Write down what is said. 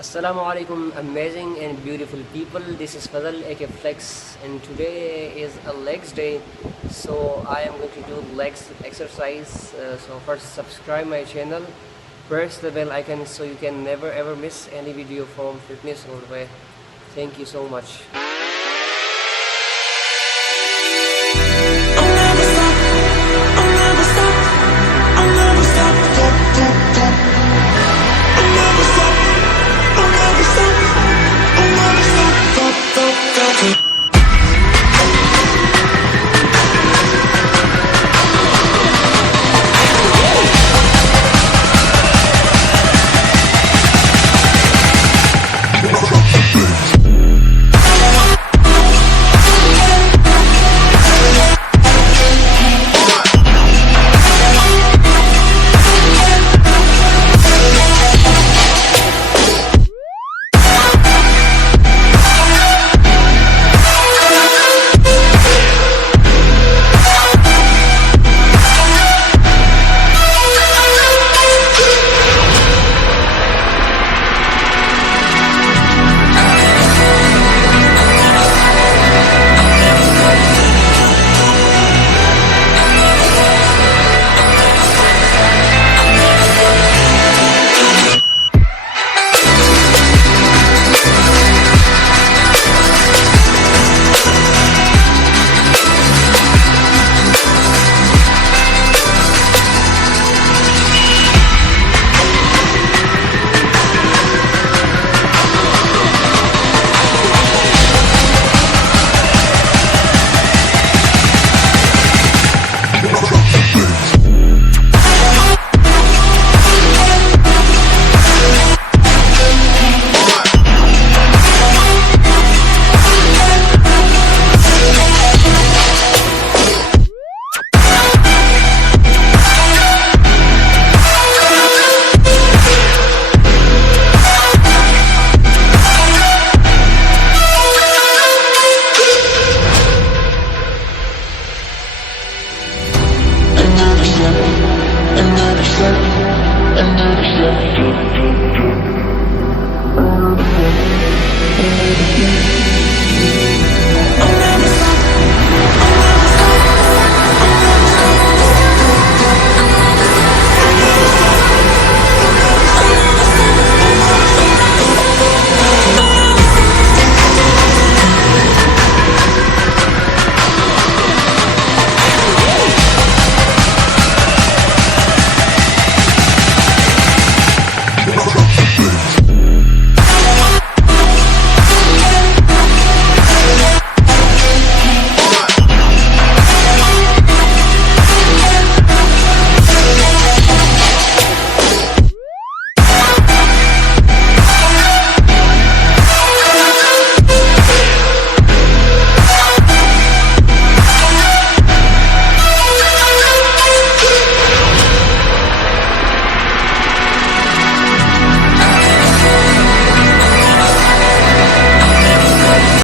Assalamu alaikum, amazing and beautiful people. This is Fazal aka Flex, and today is a legs day, so I am going to do legs exercise. So first, subscribe my channel, press the bell icon so you can never ever miss any video from fitness all the way. Thank you so much. Another step.